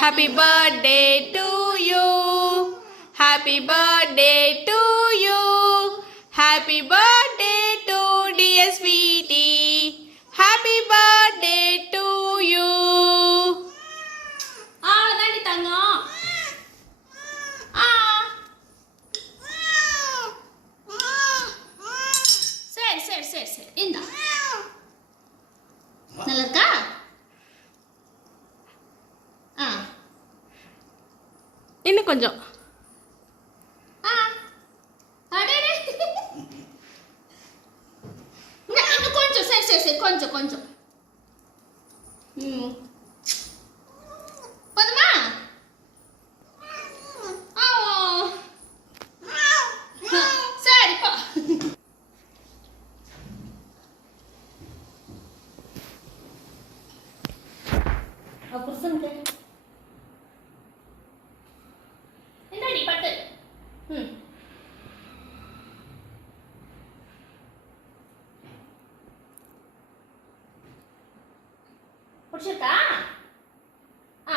Happy birthday to you. Happy birthday to you. Happy birthday to dear Sweetieee. Happy birthday to you. அவ்வளோதாண்டி தங்கம். சரி சரி சரி சரி இந்தா நல்லா இருக்கா? இன்னும் கொஞ்சம். இன்னும் கொஞ்சம் சரி சரி சரி கொஞ்சம் கொஞ்சம். போதுமா? சரிப்பா. புருஷனுக்கு என்னடி பட்டு? பிடிச்சிருக்கா?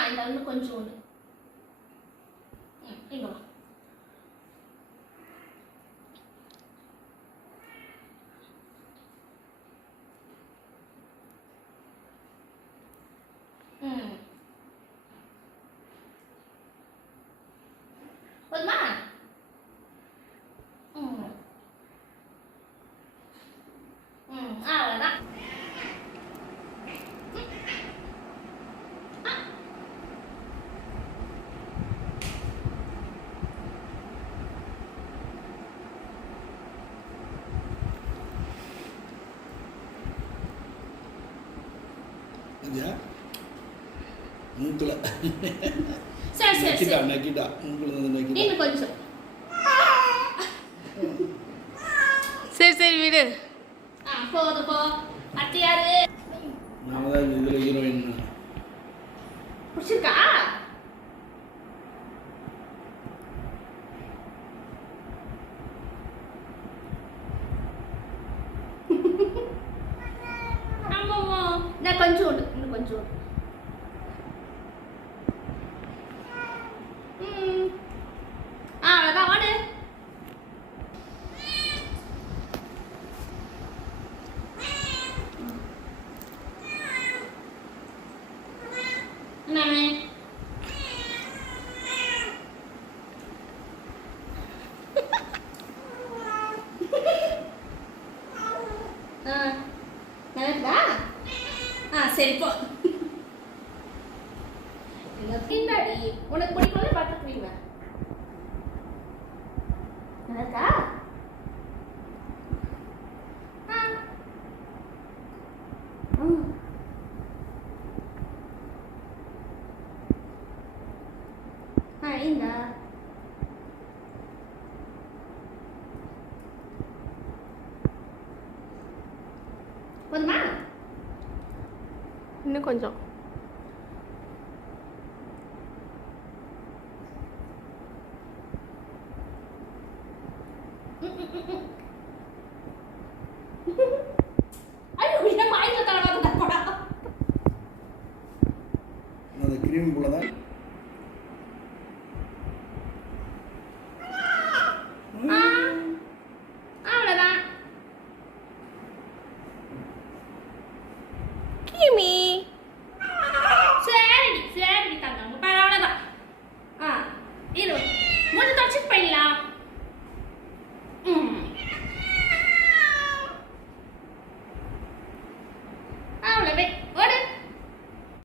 இந்த இன்னும் கொஞ்சம் ஒன்று. இங்க வா. போதுமா? அவ்வளோதான். மூக்குல சரி சரி சரி நக்கிட்டா மூக்குல நக்கிட்டா இன்னும் கொஞ்சம். சரி சரி விடு. போதும் போ. அடுத்து யாரு? நான் தான் இதில் ஹீரோயின். பிடிச்சிருக்கா? ஆமாம்மா நான் கொஞ்சம் உண்டு இன்னும் கொஞ்சம் உண்டு. அவ்வளோதான் வாடு. சரி போ. பின்னாடி உனக்கு பிடிக்கல பட்டர் கிரீம் இருக்கா? இந்த போதுமா? இன்னும் கொஞ்சம். அந்த கிரீம் போல தான். அவ்வளோதான். Creamieee. சரி சரி தங்கம் அவ்வளோதான். இரு மூணு தொடச்சிட்டு போயிடலாம். அவ்வளோவே.